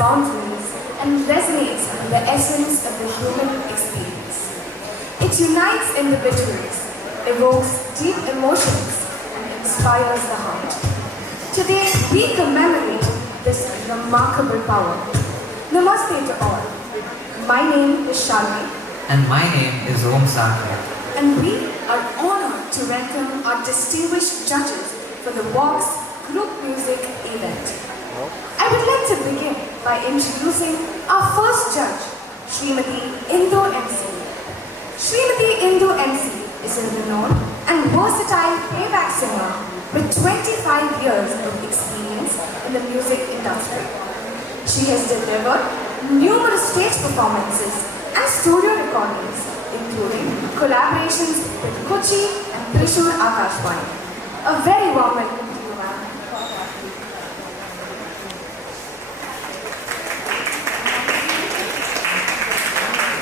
boundaries and resonates with the essence of the human experience. It unites individuals, evokes deep emotions, and inspires the heart. Today, we commemorate this remarkable power. Namaste to all. My name is Shalvi. And my name is Om Sakya. And we are honored to welcome our distinguished judges for the VOX Group Music event. I would like to begin by introducing our first judge, Srimati Indu MC. Srimati Indu MC is a renowned and versatile playback singer with 25 years of experience in the music industry. She has delivered numerous stage performances and studio recordings, including collaborations with Kochi and Thrissur Akashvani. A very warm welcome to you, ma'am.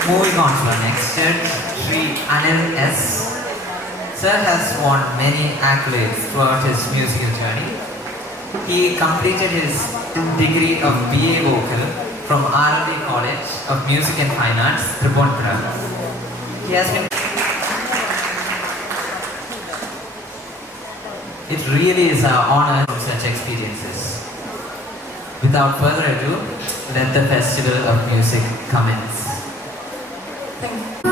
Moving on to our next judge, Sri Anil S. Sir has won many accolades throughout his musical journey. He completed his degree of BA Vocal from RLD College of Music and Fine Arts, Tripura. He has been. It really is our honor from such experiences. Without further ado, let the festival of music commence. Thank you.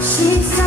She's a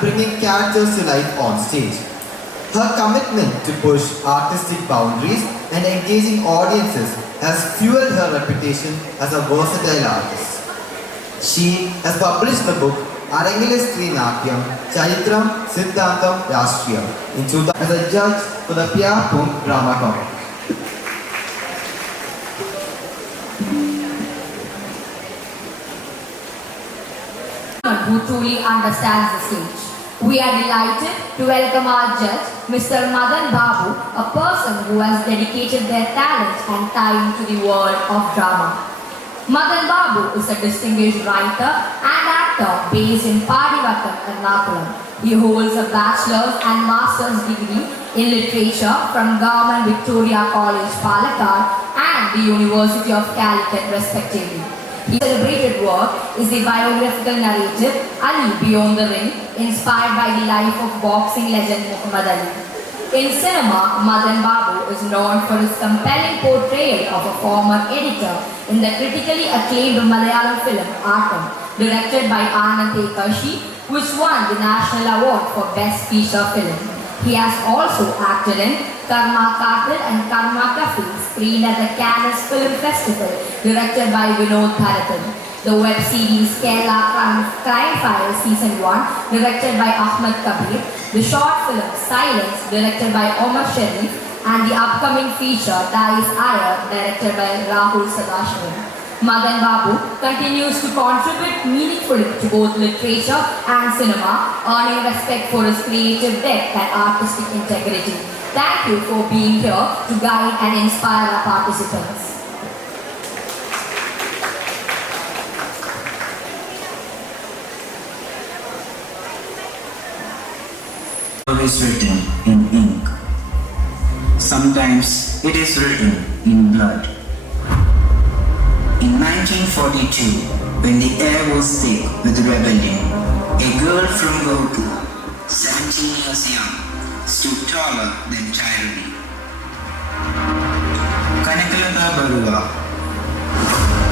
bringing characters to life on stage. Her commitment to push artistic boundaries and engaging audiences has fueled her reputation as a versatile artist. She has published the book Arangile Stri Natyam Charitram Siddhantam Rashtriyam in 2000 as a judge for the Pya Pung Drama Company. Who truly understands the stage. We are delighted to welcome our judge, Mr. Madan Babu, a person who has dedicated their talent and time to the world of drama. Madan Babu is a distinguished writer and actor based in Padivattam, Ernakulam. He holds a bachelor's and master's degree in literature from Government Victoria College, Palakkad and the University of Calicut, respectively. His celebrated work is the biographical narrative Ali Beyond the Ring, inspired by the life of boxing legend Muhammad Ali. In cinema, Madan Babu is known for his compelling portrayal of a former editor in the critically acclaimed Malayalam film Atom, directed by Anand Ekashi, which won the National Award for Best Feature Film. He has also acted in Karma Katil and Karma Kafi, screened at the Cannes Film Festival, directed by Vinod Bharatan. The web series Kerala Crime Files Season 1, directed by Ahmed Kabir. The short film Silence, directed by Omar Sharif. And the upcoming feature Dais Ayar, directed by Rahul Sadashivan. Madan Babu continues to contribute meaningfully to both literature and cinema, earning respect for his creative depth and artistic integrity. Thank you for being here to guide and inspire our participants. Always written in ink. Sometimes it is written in blood. In 1942, when the air was thick with rebellion, a girl from Goku, 17 years young, stood taller than tyranny. Kanakalata Barua,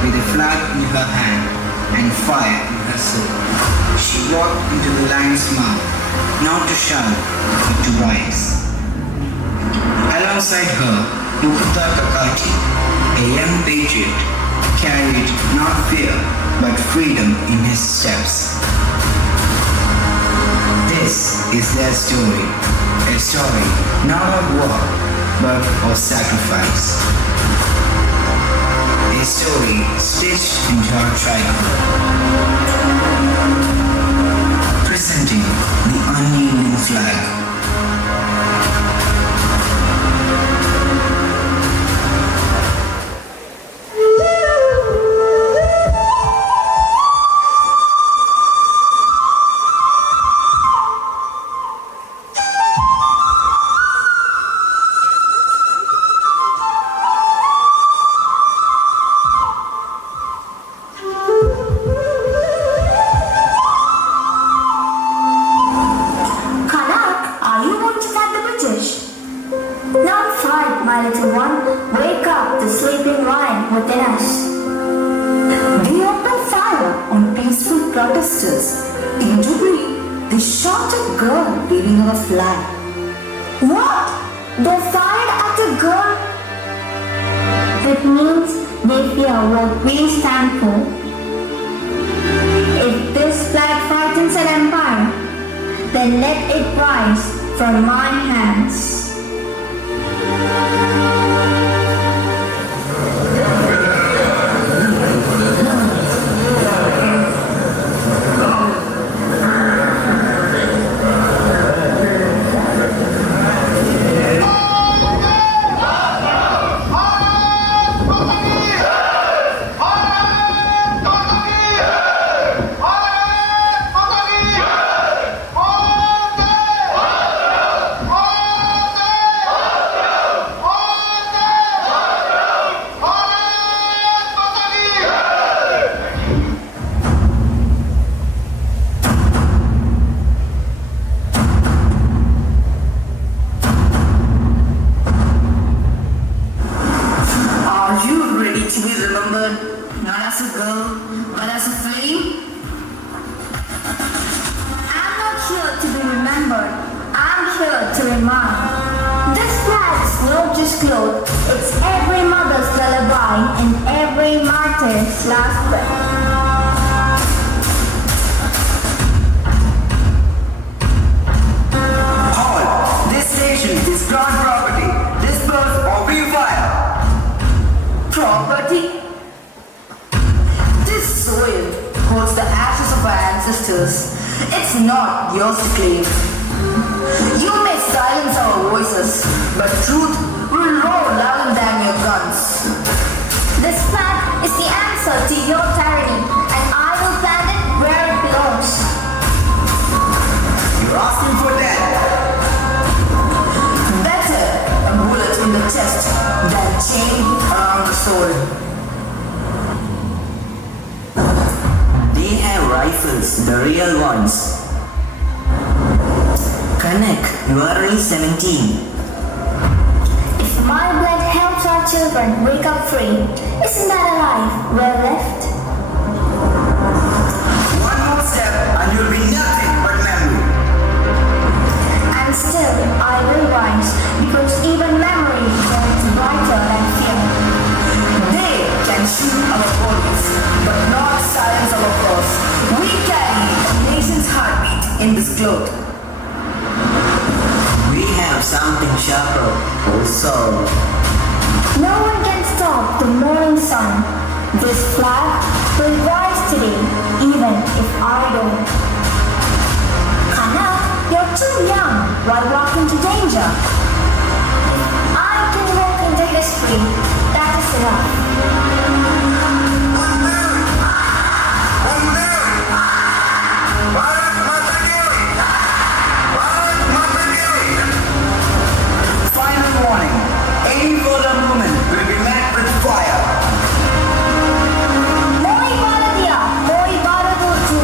with a flag in her hand and fire in her soul, she walked into the lion's mouth, not to shout, but to rise. Alongside her, Mukta Kakati, a young patriot, carried not fear, but freedom in his steps. This is their story, a story not of war, but of sacrifice. A story stitched into our tribe, presenting the unyielding flag. remind. This flag's not just clothes, it's every mother's lullaby and every martyr's last breath. All, this station is ground property. Disperse or we fire. Property? This soil holds the ashes of our ancestors. It's not yours to claim. You may silence our voices, but truth will roar louder than your guns. This flag is the answer to your tyranny, and I will plant it where it belongs. You're asking for death. Better a bullet in the chest than chain around the soul. They have rifles, the real ones. Kanak, you are only 17. If my blood helps our children wake up free, isn't that a life well left? One more step and you'll be nothing but memory. And still I will rise, because even memory burns brighter than fear. They can shoot our bodies, but not silence our cause. We carry a nation's heartbeat in this cloth. We have something sharper, also. No one can stop the morning sun. This flag will rise today, even if I don't. Kanak, you're too young while walking to danger. If I can walk into history, that is enough. Final warning. Any further movement will be met with fire. Moi Bharatiya, Moi Bharaturju.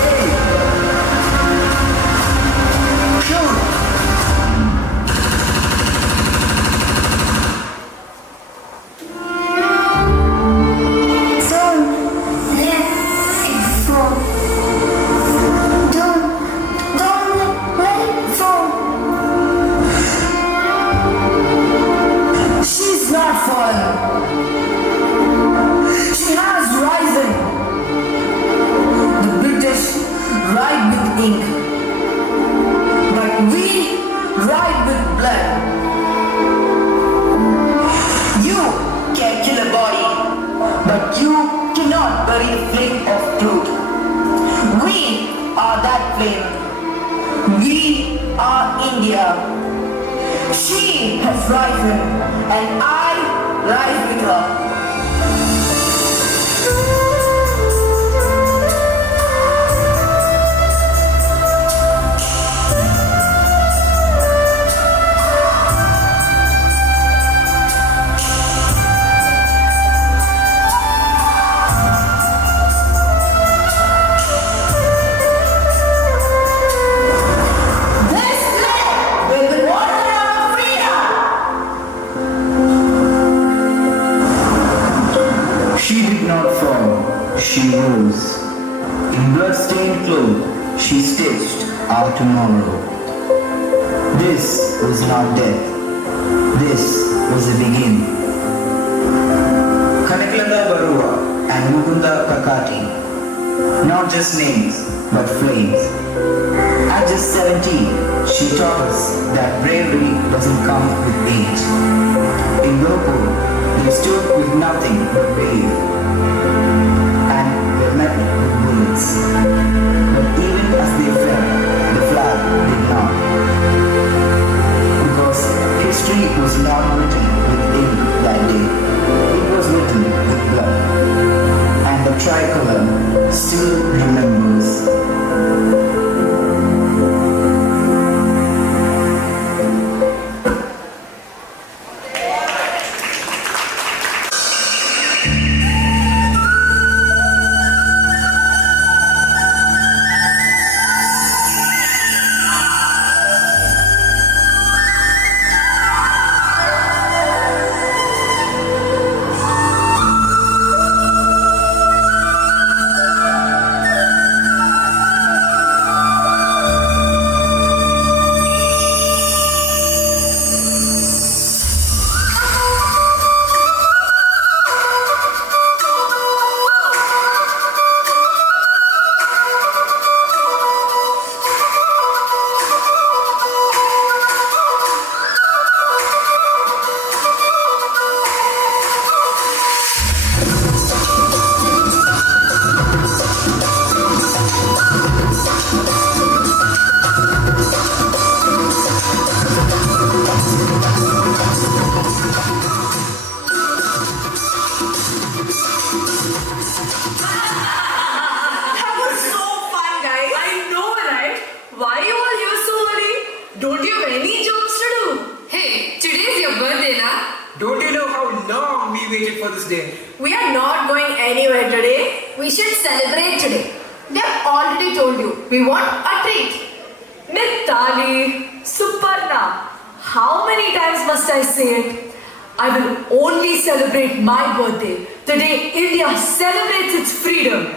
Hey! Shoot! Don't let it fall. Don't let it fall. She's not fallen. She has risen. The British ride with ink, but we ride with blood. You can kill a body, but you cannot bury a flame of truth. We are that flame. We are India. She has risen, and I rise with her. This flag will be water of freedom. She did not fall, she rose. In blood-stained clothes, she stitched our tomorrow. This was not death. This was a beginning. Kanaklanda Barua and Mukunda Kakati. Not just names, but flames. At just 17, she taught us that bravery doesn't come with age. In Gopur, they stood with nothing but belief, and were met with bullets. But even as they fell, the flag did not. Because history was not written with ink that day. It was written with blood. And the tricolor still remembers. We should celebrate today. They've already told you, we want a treat. Mithali, Suparna, how many times must I say it? I will only celebrate my birthday the day India celebrates its freedom.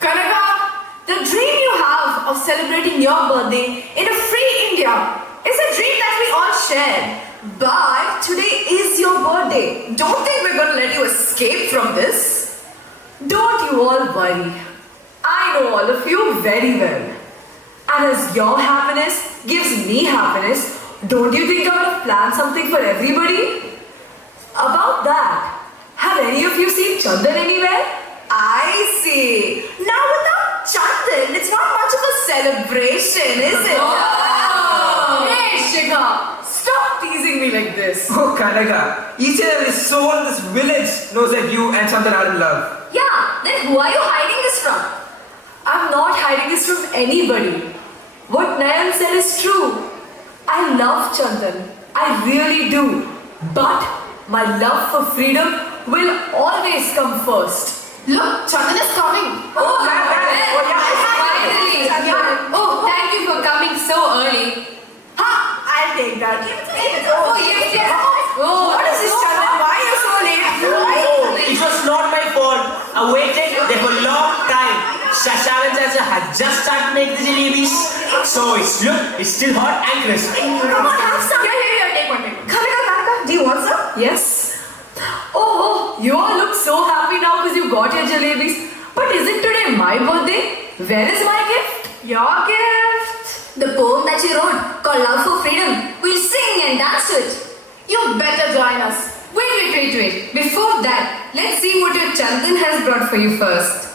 Kanaka, the dream you have of celebrating your birthday in a free India is a dream that we all share. But today is your birthday. Don't think we're going to let you escape from this. Don't you all worry. I know all of you very well. And as your happiness gives me happiness, don't you think I would have planned something for everybody? About that, have any of you seen Chandan anywhere? I see. Now without Chandan, it's not much of a celebration, is it? Hey, Shikha, stop teasing me like this. Oh, Kanaga, each and every soul in this village knows that you and Chandan are in love. Yeah, then who are you hiding this from? I'm not hiding this from anybody. What Nayan said is true. I love Chandan. I really do. But my love for freedom will always come first. Look, Chandan is coming. Oh, finally. Oh, thank you for coming so early. Ha! I'll take that. Oh, yes. Oh, What is this, Chandan? Why are you so late? Oh, it was not my fault. I waited there for a long time. Shashavan Chacha had just started to make the jalebis. So it's still hot and crispy. Come on, have some. Here, take one. Kanaka, do you want some? Yes. Oh, you all look so happy now because you got your jalebis. But isn't today my birthday? Where is my gift? Your gift. The poem that you wrote called Love for Freedom. We'll sing and dance to it. You better join us. Wait. Before that, let's see what your Chandan has brought for you first.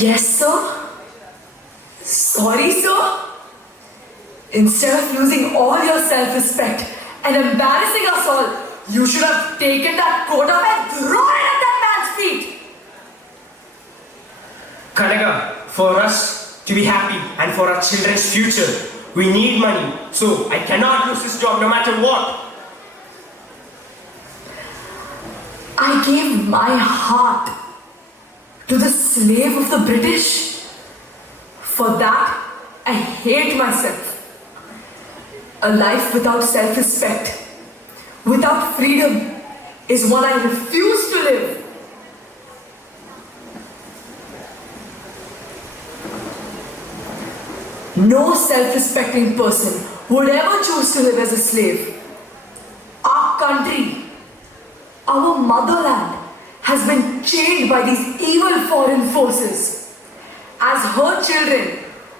Yes, sir. Sorry, sir. Instead of losing all your self-respect and embarrassing us all, you should have taken that coat off and thrown it at that man's feet. Kanaga, for us to be happy and for our children's future, we need money. So I cannot lose this job no matter what. I gave my heart to the slave of the British. For that, I hate myself. A life without self-respect, without freedom, is one I refuse to live. No self-respecting person would ever choose to live as a slave. Our country motherland has been chained by these evil foreign forces. As her children,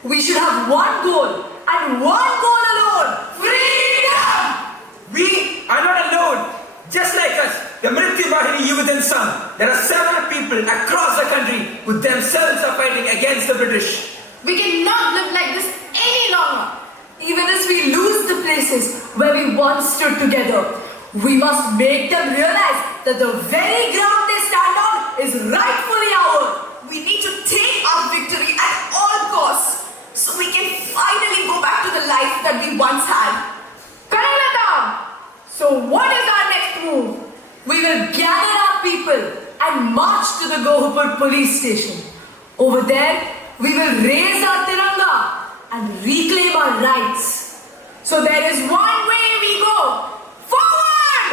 we should have one goal and one goal alone: freedom! We are not alone. Just like us, the Mritti Bahini Youth and Sangh, there are several people across the country who themselves are fighting against the British. We cannot live like this any longer. Even as we lose the places where we once stood together, we must make them realize that the very ground they stand on is rightfully ours. We need to take our victory at all costs so we can finally go back to the life that we once had. Kanalata! So what is our next move? We will gather our people and march to the Gohapur police station. Over there, we will raise our Tiranga and reclaim our rights. So there is one way we go. Forward!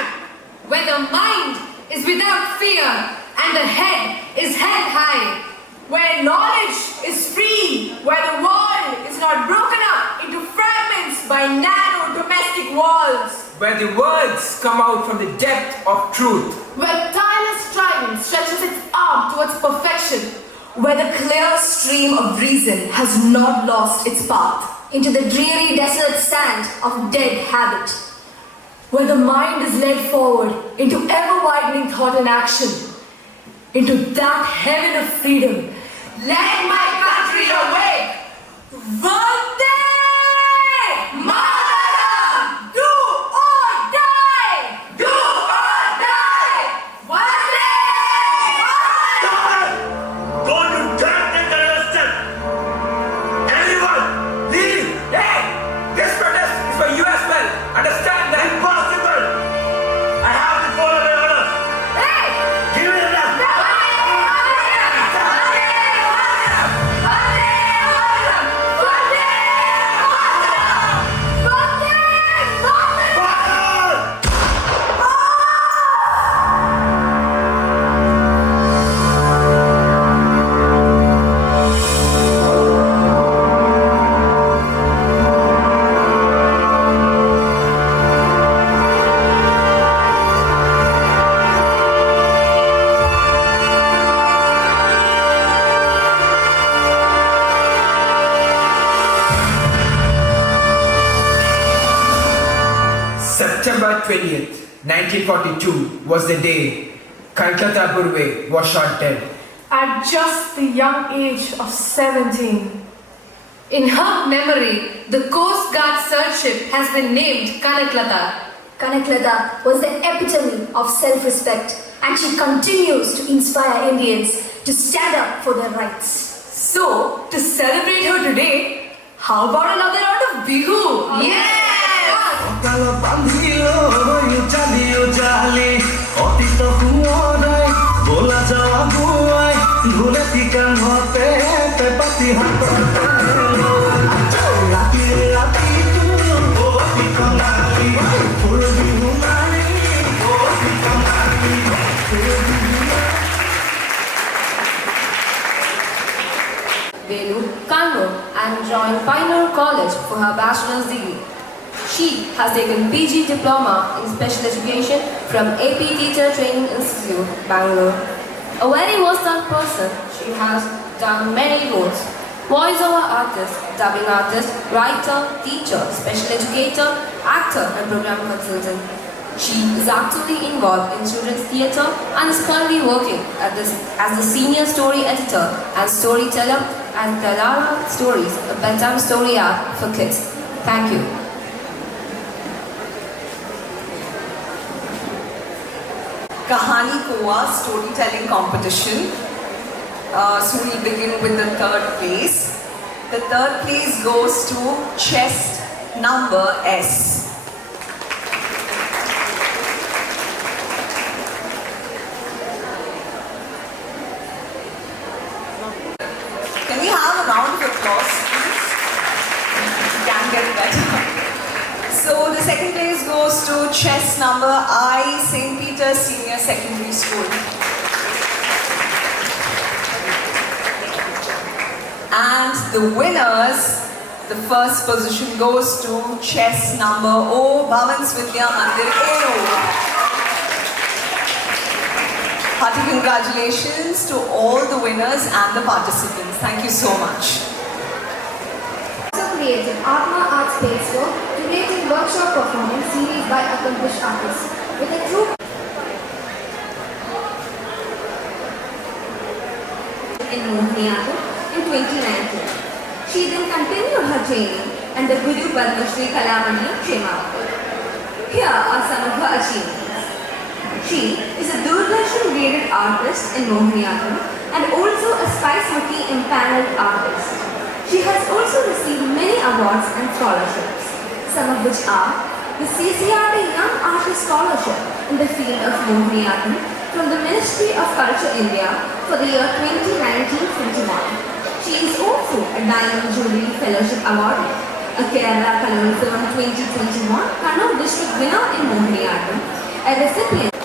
Where the mind is without fear and the head is held high. Where knowledge is free, where the world is not broken up into fragments by narrow domestic walls. Where the words come out from the depth of truth. Where tireless striving stretches its arm towards perfection. Where the clear stream of reason has not lost its path into the dreary desert sand of dead habit. Where the mind is led forward into ever-widening thought and action. Into that heaven of freedom. Let my country awake! Vande Mataram! Do or die! Do or die! Vande Mataram! Don't you dare take another step! Everyone, leave! Hey! This protest is for you as well. Understand that? Impossible! I have to follow my orders! Hey! Give me the left! September 20th, 1942 was the day Calcutta Burway was shot dead. At just the young age of 17. In her memory, the Coast Guard search ship has been named Kanaklata. Kanaklata was the epitome of self-respect, and she continues to inspire Indians to stand up for their rights. So, to celebrate her today, how about another round of Bihu? Yes! Velu, Kannur, and joined Pioneer College for her bachelor's degree. She has taken PG Diploma in Special Education from AP Teacher Training Institute, Bangalore. A very versatile person, she has done many roles: voiceover artist, dubbing artist, writer, teacher, special educator, actor and program consultant. She is actively involved in children's theatre and is currently working as the senior story editor and storyteller at Talara Stories, a bedtime story app for kids. Thank you. Kahani Koa storytelling competition. So we'll begin with the third place. The third place goes to chest number S. Can we have a round of applause, please? Can get better. So the second place goes to chess number I, St. Peter's Senior Secondary School. And the winners, the first position goes to chess number O, Bhavans Vidya Mandir AO. Hearty congratulations to all the winners and the participants. Thank you so much. Also created Atma Art Space for curating workshop performance series by accomplished artists with a true in Mohiniyattam in 2019. She then continued her training and the Guru Padma Shri Kalamani Shemapur. Here are some of her achievements. She is a Doordarshan graded artist in Mohiniyattam and also a Spice Wiki impaneled artist. She has also received many awards and scholarships, some of which are the CCRT Young Artist Scholarship in the field of Mohiniyattam from the Ministry of Culture India for the year 2019-21. She is also a Diamond Jubilee Fellowship Awardee, a Kerala Kalorothavam 2021 Kannur District winner in Mohiniyattam, a recipient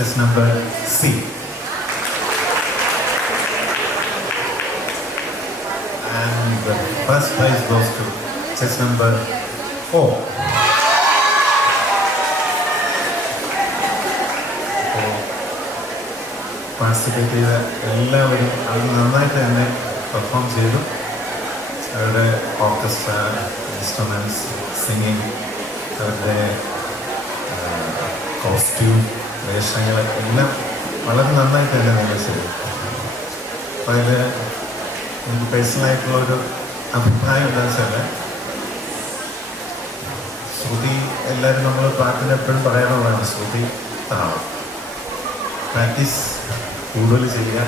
chest number C. And the first prize goes to chest number O. Participate ചെയ്ത എല്ലാവരും അത് നന്നായിട്ട് തന്നെ പെർഫോം ചെയ്തു. അവരുടെ orchestra, instruments, singing, അവരുടെ കോസ്റ്റ്യൂം, വേഷങ്ങൾ എല്ലാം വളരെ നന്നായിട്ട് തന്നെ നിങ്ങൾ ചെയ്തു. അപ്പോൾ അതിൽ എനിക്ക് പേഴ്സണലായിട്ടുള്ളൊരു അഭിപ്രായം എന്താണെന്ന് വെച്ചാൽ, ശ്രുതി എല്ലാവരും നമ്മൾ പാട്ടിൽ എപ്പോഴും പറയാനുള്ളതാണ്, ശ്രുതി താളം. പ്രാക്ടീസ് കൂടുതൽ ചെയ്യുക.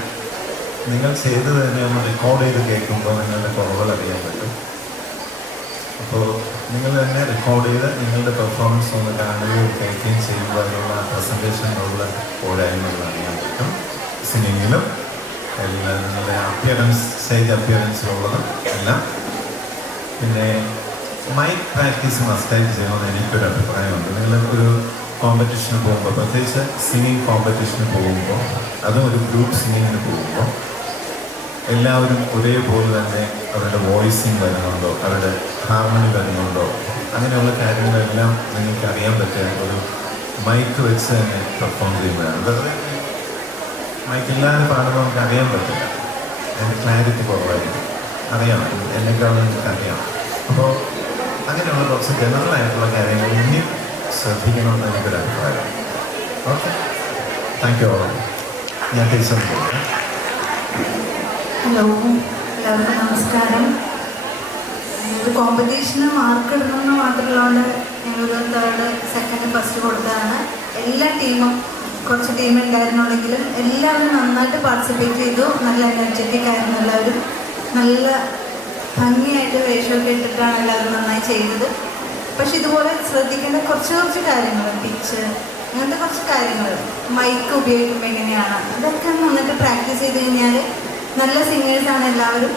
നിങ്ങൾ ചെയ്തത് തന്നെ ഒന്ന് റെക്കോർഡ് ചെയ്ത് കേൾക്കുമ്പോൾ നിങ്ങളുടെ കുറവുകൾ അറിയാൻ പറ്റും. അപ്പോൾ നിങ്ങൾ തന്നെ റെക്കോർഡ് ചെയ്ത് നിങ്ങളുടെ പെർഫോമൻസ് ഒന്ന് കാണുകയും കേൾക്കുകയും ചെയ്യുമ്പോൾ അതിനുള്ള പ്രസൻറ്റേഷനുള്ള പോരായ്മകൾ അറിയാൻ പറ്റും. സിംഗിങ്ങിലും എല്ലാം നിങ്ങളുടെ അപ്പിയറൻസ്, സ്റ്റേജ് അപ്പിയറൻസിലുള്ളതും എല്ലാം. പിന്നെ മൈക്ക് പ്രാക്ടീസ് മസ്റ്റായിട്ട് ചെയ്യണമെന്ന് എനിക്കൊരു അഭിപ്രായമുണ്ട്. നിങ്ങൾ ഒരു കോമ്പറ്റീഷന് പോകുമ്പോൾ, പ്രത്യേകിച്ച് സിംഗിങ് കോമ്പറ്റീഷന് പോകുമ്പോൾ, അതും ഒരു ഗ്രൂപ്പ് സിംഗിങ്ങിന് പോകുമ്പോൾ എല്ലാവരും ഒരേപോലെ തന്നെ അവരുടെ വോയിസിങ് വരുന്നുണ്ടോ, അവരുടെ ഹാർമണി വരുന്നുണ്ടോ, അങ്ങനെയുള്ള കാര്യങ്ങളെല്ലാം നിങ്ങൾക്ക് അറിയാൻ പറ്റിയ ഒരു മൈക്ക് വെച്ച് തന്നെ പെർഫോം ചെയ്യുന്നതാണ്. വെറുതെ മൈക്കില്ലാതെ പാടുമ്പോൾ നമുക്ക് അറിയാൻ പറ്റില്ല, അതിൻ്റെ ക്ലാരിറ്റി കുറവായിരിക്കും. അറിയാം, എന്നെക്കാളും നിങ്ങൾക്ക് അറിയാം. അപ്പോൾ അങ്ങനെയുള്ള കുറച്ച് ജനറലായിട്ടുള്ള കാര്യങ്ങൾ ഇനിയും ശ്രദ്ധിക്കണമെന്ന് എനിക്കൊരു അഭിപ്രായം. Okay, thank you all. ഞാൻ തിരിച്ചു. ഹലോ, എല്ലാവർക്കും നമസ്കാരം. ഒരു കോമ്പറ്റീഷന് മാർക്ക് ഇടണമെന്ന് മാത്രമുള്ളതുകൊണ്ട് ഞങ്ങളൊരു തേർഡ്, സെക്കൻഡ്, ഫസ്റ്റ് കൊടുത്തതാണ്. എല്ലാ ടീമും, കുറച്ച് ടീം ഉണ്ടായിരുന്നുണ്ടെങ്കിലും എല്ലാവരും നന്നായിട്ട് പാർട്ടിസിപ്പേറ്റ് ചെയ്തു. നല്ല എനർജറ്റിക് ആയിരുന്നു എല്ലാവരും. നല്ല ഭംഗിയായിട്ട് വേഷമൊക്കെ ഇട്ടിട്ടാണ് എല്ലാവരും നന്നായി ചെയ്തത്. പക്ഷെ ഇതുപോലെ ശ്രദ്ധിക്കേണ്ട കുറച്ച് കാര്യങ്ങൾ, പിച്ച്, അങ്ങനത്തെ കുറച്ച് കാര്യങ്ങൾ, മൈക്ക് ഉപയോഗിക്കുമ്പോൾ എങ്ങനെയാണ്, അതൊക്കെ നന്നായിട്ട് പ്രാക്ടീസ് ചെയ്ത് കഴിഞ്ഞാൽ നല്ല സിംഗേഴ്സാണ് എല്ലാവരും.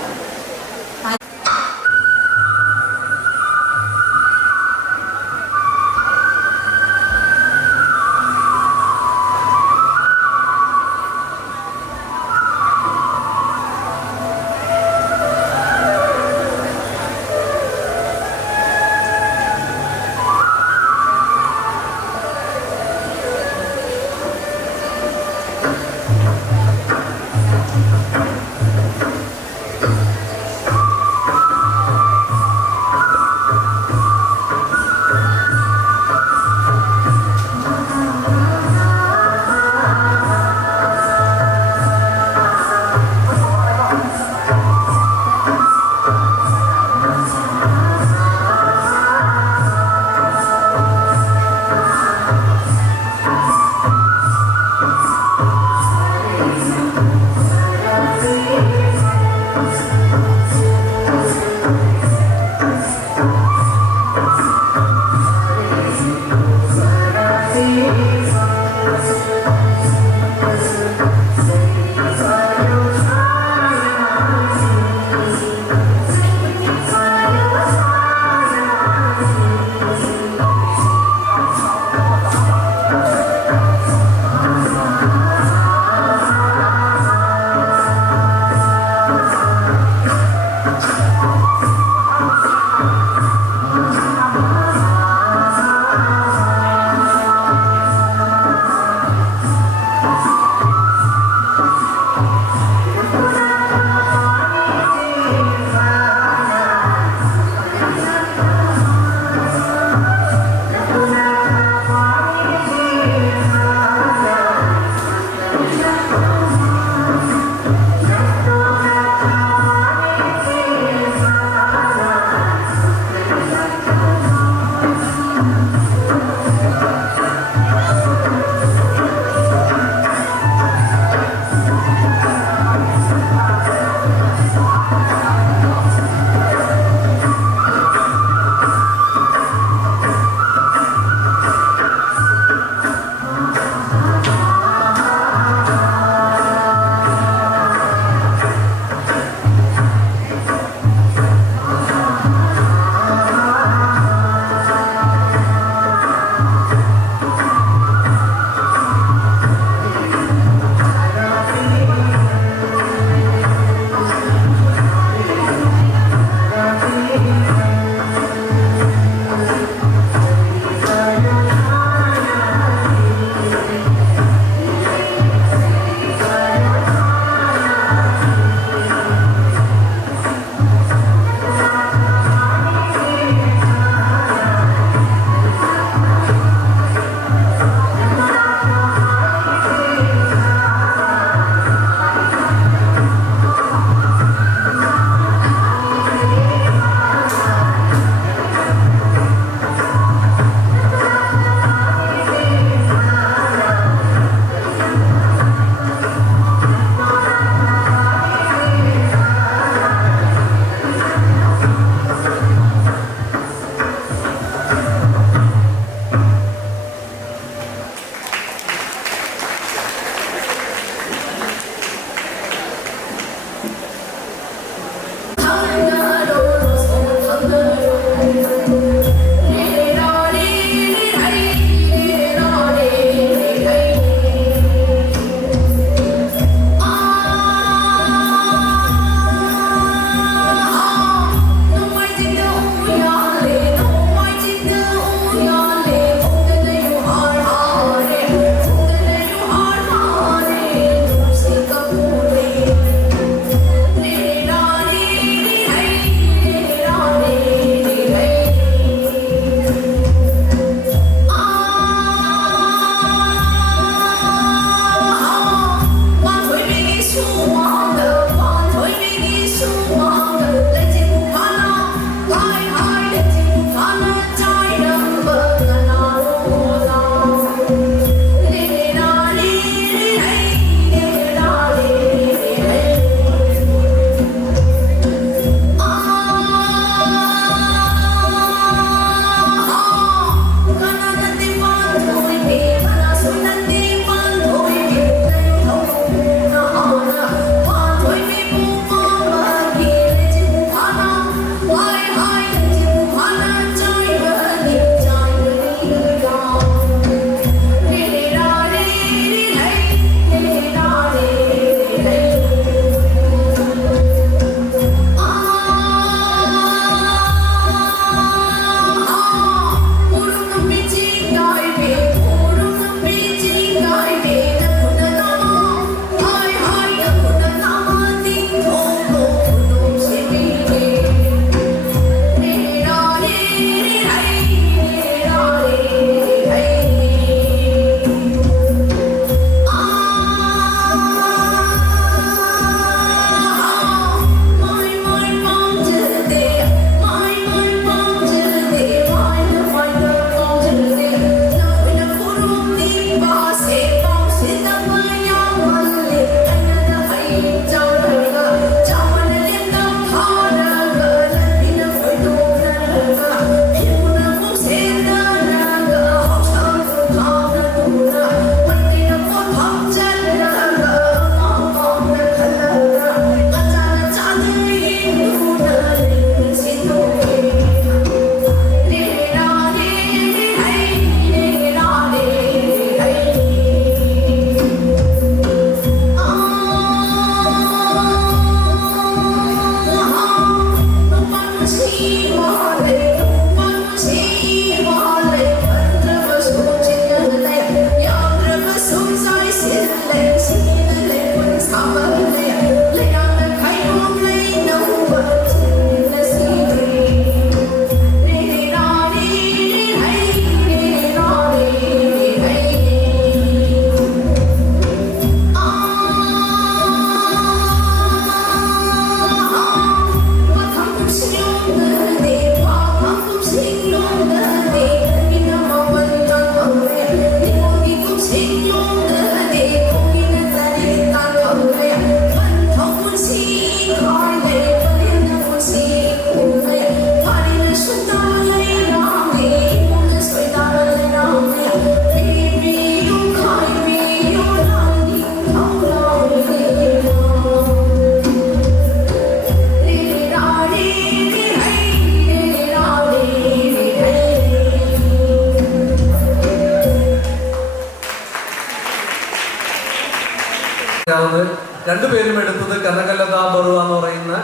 രണ്ടുപേരും എടുത്തത് കനകലതാ ബറുവ എന്ന് പറയുന്ന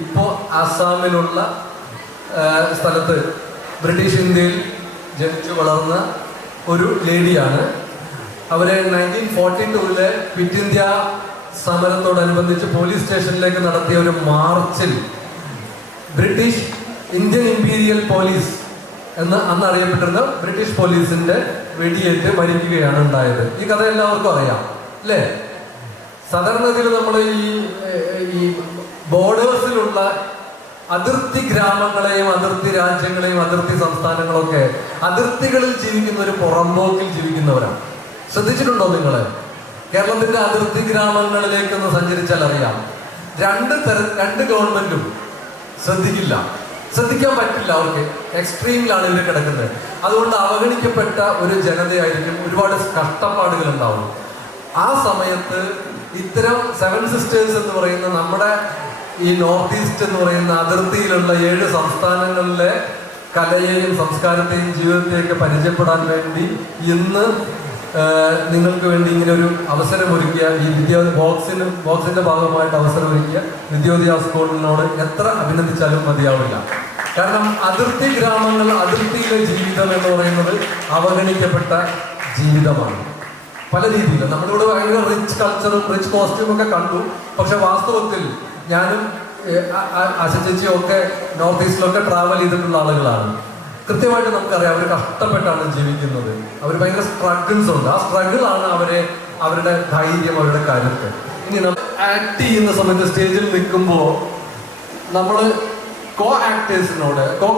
ഇപ്പോൾ ആസാമിലുള്ള സ്ഥലത്ത് ബ്രിട്ടീഷ് ഇന്ത്യയിൽ ജനിച്ചു വളർന്ന ഒരു ലേഡിയാണ്. അവരെ 1942 ക്വിറ്റ് ഇന്ത്യ സമരത്തോടനുബന്ധിച്ച് പോലീസ് സ്റ്റേഷനിലേക്ക് നടത്തിയ ഒരു മാർച്ചിൽ ബ്രിട്ടീഷ് ഇന്ത്യൻ ഇമ്പീരിയൽ പോലീസ് എന്ന് അന്ന് അറിയപ്പെട്ടിരുന്ന ബ്രിട്ടീഷ് പോലീസിന്റെ വെടിയേറ്റ് മരിക്കുകയാണ് ഉണ്ടായത്. ഈ കഥ എല്ലാവർക്കും അറിയാം അല്ലേ? സാധാരണത്തിൽ നമ്മൾ ഈ ബോർഡേഴ്സിലുള്ള അതിർത്തി ഗ്രാമങ്ങളെയും അതിർത്തി രാജ്യങ്ങളെയും അതിർത്തി സംസ്ഥാനങ്ങളൊക്കെ അതിർത്തികളിൽ ജീവിക്കുന്ന ഒരു പുറമ്പോക്കിൽ ജീവിക്കുന്നവരാണ്. ശ്രദ്ധിച്ചിട്ടുണ്ടോ നിങ്ങൾ? കേരളത്തിന്റെ അതിർത്തി ഗ്രാമങ്ങളിലേക്കൊന്ന് സഞ്ചരിച്ചാൽ അറിയാം, രണ്ട് ഗവൺമെന്റും ശ്രദ്ധിക്കാൻ പറ്റില്ല. അവർക്ക് എക്സ്ട്രീമിലാണ് ഇവർ കിടക്കുന്നത്. അതുകൊണ്ട് അവഗണിക്കപ്പെട്ട ഒരു ജനതയായിരിക്കും. ഒരുപാട് കഷ്ടപ്പാടുകൾ ഉണ്ടാവും. ആ സമയത്ത് ഇത്തരം 7 സിസ്റ്റേഴ്സ് എന്ന് പറയുന്ന നമ്മുടെ ഈ നോർത്ത് ഈസ്റ്റ് എന്ന് പറയുന്ന അതിർത്തിയിലുള്ള 7 സംസ്ഥാനങ്ങളിലെ കലയെയും സംസ്കാരത്തെയും ജീവിതത്തെയൊക്കെ പരിചയപ്പെടാൻ വേണ്ടി ഇന്ന് നിങ്ങൾക്ക് വേണ്ടി ഇങ്ങനെ ഒരു അവസരമൊരുക്കിയ ഈ വോക്സിന്റെ ഭാഗമായിട്ട് അവസരമൊരുക്കിയ വിദ്യോദയ സ്കൂളിനോട് എത്ര അഭിനന്ദിച്ചാലും മതിയാവില്ല. കാരണം അതിർത്തി ഗ്രാമങ്ങൾ, അതിർത്തിയിലെ ജീവിതം എന്ന് പറയുന്നത് അവഗണിക്കപ്പെട്ട ജീവിതമാണ്. പല രീതിയിലും നമ്മളിവിടെ ഭയങ്കര റിച്ച് കൾച്ചറും റിച്ച് കോസ്റ്റ്യൂം ഒക്കെ കണ്ടു. പക്ഷെ വാസ്തവത്തിൽ ഞാനും ആശിച്ചും ഒക്കെ നോർത്ത് ഈസ്റ്റിലൊക്കെ ട്രാവൽ ചെയ്തിട്ടുള്ള ആളുകളാണ്. കൃത്യമായിട്ട് നമുക്കറിയാം അവർ കഷ്ടപ്പെട്ടാണ് ജീവിക്കുന്നത്. അവർ ഭയങ്കര സ്ട്രഗിൾസ് ഉണ്ട്. ആ സ്ട്രഗിളാണ് അവരുടെ ധൈര്യം, അവരുടെ കരുത്ത്. ഇനി നമ്മൾ ആക്ട് ചെയ്യുന്ന സമയത്ത് സ്റ്റേജിൽ നിൽക്കുമ്പോൾ നമ്മൾ കോ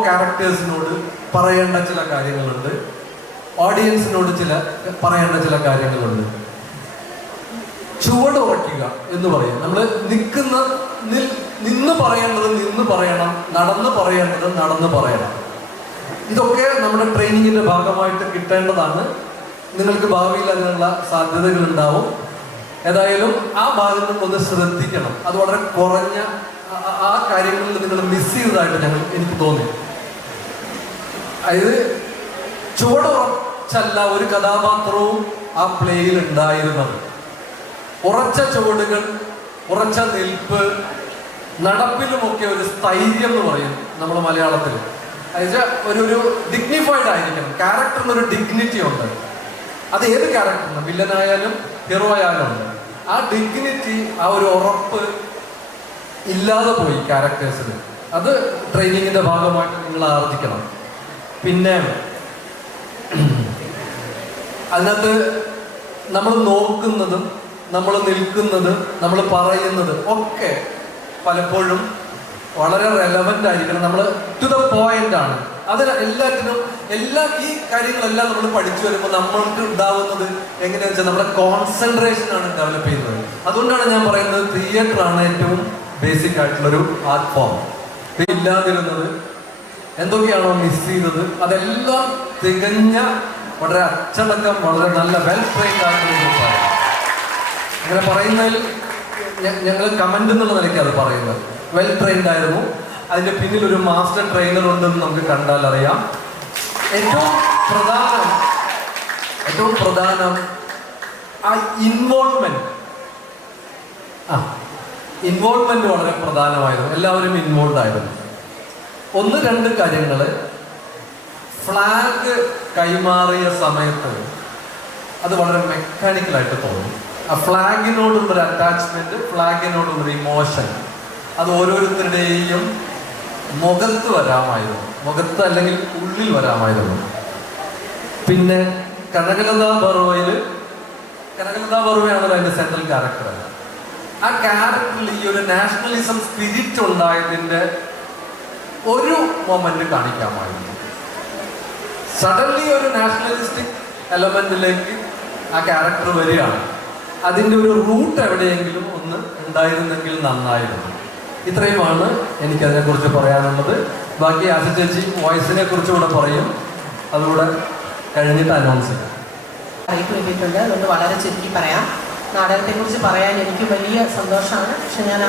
ക്യാരക്ടേഴ്സിനോട് പറയേണ്ട ചില കാര്യങ്ങളുണ്ട്, ഓഡിയൻസിനോട് പറയേണ്ട ചില കാര്യങ്ങളുണ്ട്. ചുവട് ഉറയ്ക്കുക എന്ന് പറയും. നമ്മൾ നിന്ന് പറയേണ്ടത് നിന്ന് പറയണം, നടന്ന് പറയേണ്ടത് നടന്ന് പറയണം. ഇതൊക്കെ നമ്മുടെ ട്രെയിനിങ്ങിന്റെ ഭാഗമായിട്ട് കിട്ടേണ്ടതാണ്. നിങ്ങൾക്ക് ഭാവിയിൽ അതിനുള്ള സാധ്യതകൾ ഉണ്ടാവും. ഏതായാലും ആ ഭാഗങ്ങൾ ഒന്ന് ശ്രദ്ധിക്കണം. അത് വളരെ കുറഞ്ഞ ആ കാര്യങ്ങളിൽ നിങ്ങൾ മിസ് ചെയ്തതായിട്ട് എനിക്ക് തോന്നി. അതായത് ചുവടുറച്ചല്ല ഒരു കഥാപാത്രവും ആ പ്ലേയിൽ ഉണ്ടായിരുന്നത്. ഉറച്ച ചുവടുകൾ, ഉറച്ച നിൽപ്പ്, നടപ്പിലുമൊക്കെ ഒരു സ്ഥൈര്യം എന്ന് പറയും നമ്മൾ മലയാളത്തിൽ. അതായത് ഒരു ഡിഗ്നിഫൈഡ് ആയിരിക്കണം. ക്യാരക്ടറിനൊരു ഡിഗ്നിറ്റി ഉണ്ട്. അത് ഏത് ക്യാരക്ടറിനും, വില്ലനായാലും ഹീറോ ആയാലും ഉണ്ട്. ആ ഡിഗ്നിറ്റി, ആ ഒരു ഉറപ്പ് ഇല്ലാതെ പോയി ക്യാരക്ടേഴ്സിന്. അത് ട്രെയിനിങ്ങിന്റെ ഭാഗമായിട്ട് നിങ്ങൾ ആർജിക്കണം. പിന്നെ അതിനകത്ത് നമ്മൾ നോക്കുന്നതും നമ്മൾ നിൽക്കുന്നത്, നമ്മൾ പറയുന്നത് ഒക്കെ പലപ്പോഴും വളരെ റെലവൻ്റ് ആയിരിക്കണം. നമ്മൾ ടു ദ പോയിന്റ് ആണ്. അതിന് ഈ കാര്യങ്ങളെല്ലാം നമ്മൾ പഠിച്ചു വരുമ്പോൾ നമ്മൾക്ക് ഉണ്ടാവുന്നത് എങ്ങനെയാണെന്ന് വെച്ചാൽ നമ്മുടെ കോൺസെൻട്രേഷൻ ആണ് ഡെവലപ്പ് ചെയ്യുന്നത്. അതുകൊണ്ടാണ് ഞാൻ പറയുന്നത് തിയേറ്റർ ആണ് ഏറ്റവും ബേസിക് ആയിട്ടുള്ളൊരു ആർട്ട് ഫോം. ഇല്ലാതിരുന്നത്, എന്തൊക്കെയാണോ മിസ് ചെയ്തത്, അതെല്ലാം തികഞ്ഞ വളരെ അച്ചടക്കം, വളരെ നല്ല വെൽ ട്രെയിൻഡ് ആയിട്ടുള്ള. അങ്ങനെ പറയുന്നതിൽ ഞങ്ങൾ കമന്റ് എന്നുള്ള നിലയ്ക്ക് അത് പറയുന്നത്. വെൽ ട്രെയിൻഡ് ആയിരുന്നു. അതിന്റെ പിന്നിൽ ഒരു മാസ്റ്റർ ട്രെയിനർ ഉണ്ടെന്ന് നമുക്ക് കണ്ടാൽ അറിയാം. ഏറ്റവും പ്രധാനം ആ ഇൻവോൾവ്മെന്റ് വളരെ പ്രധാനമായിരുന്നു. എല്ലാവരും ഇൻവോൾവ് ആയിരുന്നു. 1-2 കാര്യങ്ങൾ. ഫ്ലാഗ് കൈമാറിയ സമയത്ത് അത് വളരെ മെക്കാനിക്കലായിട്ട് തോന്നി. ആ ഫ്ലാഗിനോടുള്ളൊരു അറ്റാച്ച്മെന്റ്, ഫ്ലാഗിനോടുള്ളൊരു ഇമോഷൻ, അത് ഓരോരുത്തരുടെയും മുഖത്ത് വരാമായിരുന്നു. മുഖത്ത് അല്ലെങ്കിൽ ഉള്ളിൽ വരാമായിരുന്നു. പിന്നെ കനകലതാ ബറുവയാണല്ലോ അതിന്റെ സെൻട്രൽ ക്യാരക്ടർ. ആ ക്യാരക്ടറിൽ ഈ ഒരു നാഷണലിസം സ്പിരിറ്റ് ഉണ്ടായതിന്റെ ഒരു മൊമെന്റ് കാണിക്കാമായിരുന്നു. സഡൻലി ഒരു നാഷണലിസ്റ്റിക് എലമെന്റിലേക്ക് ആ ക്യാരക്ടർ വരികയാണ്. അതിൻ്റെ ഒരു റൂട്ട് എവിടെയെങ്കിലും ഒന്ന് ഉണ്ടായിരുന്നെങ്കിൽ നന്നായിരുന്നു. ഇത്രയുമാണ് എനിക്കതിനെക്കുറിച്ച് പറയാനുള്ളത്. ബാക്കി ആശ ചേച്ചി വോയിസിനെ കുറിച്ച് കൂടെ പറയും. അതുകൂടെ കഴിഞ്ഞിട്ട് അനൗൺസ് ചെയ്യാം. അറിയിപ്പ് വേണ്ടിയിട്ടുണ്ട്. അതുകൊണ്ട് വളരെ ചുരുക്കി പറയാം. നാടകത്തെക്കുറിച്ച് പറയാൻ എനിക്ക് വലിയ സന്തോഷമാണ്. പക്ഷെ ഞാൻ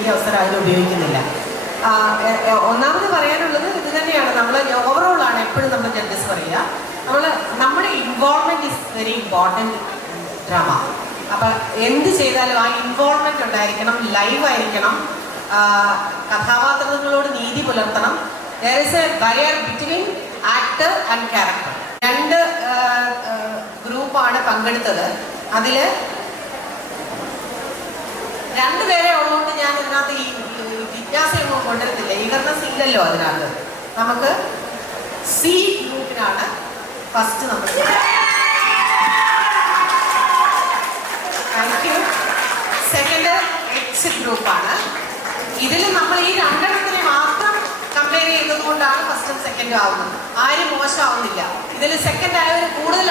ഈ അവസരം അതിന് ഉപയോഗിക്കുന്നില്ല. ഒന്നാമത് പറയാനുള്ളത് ഇത് തന്നെയാണ്. നമ്മൾ ഓവറോളാണ് എപ്പോഴും നമ്മൾ ജഡ്ജസ് പറയുക. നമ്മുടെ involvement is very important drama. അപ്പം എന്ത് ചെയ്താലും ആ ഇൻവോൾവ്മെന്റ് ഉണ്ടായിരിക്കണം, ലൈവ് ആയിരിക്കണം, കഥാപാത്രങ്ങളോട് നീതി പുലർത്തണം. There is a barrier between actor and character. 2 ഗ്രൂപ്പാണ് പങ്കെടുത്തത്. അതിൽ 2 പേരെ ഉള്ളതുകൊണ്ട് ഞാൻ ഇതിനകത്ത് ഈ ജിജ്ഞാസയൊന്നും കൊണ്ടുവരത്തില്ല, ഈഗർനെസ് ഇല്ലല്ലോ അതിനകത്ത്. നമുക്ക് സി ഗ്രൂപ്പിനാണ് ഫസ്റ്റ് നമ്മൾ. Thank you. സെക്കൻഡ് എക്സ് ഗ്രൂപ്പാണ്. ഇതിൽ നമ്മൾ ഈ 2 എണ്ണത്തിനെ മാത്രം കമ്പയർ ചെയ്തത് കൊണ്ടാണ് ഫസ്റ്റും സെക്കൻഡും ആവുന്നത്. ആരും മോശമാവുന്നില്ല. ഇതിൽ സെക്കൻഡ് ആയവർ കൂടുതൽ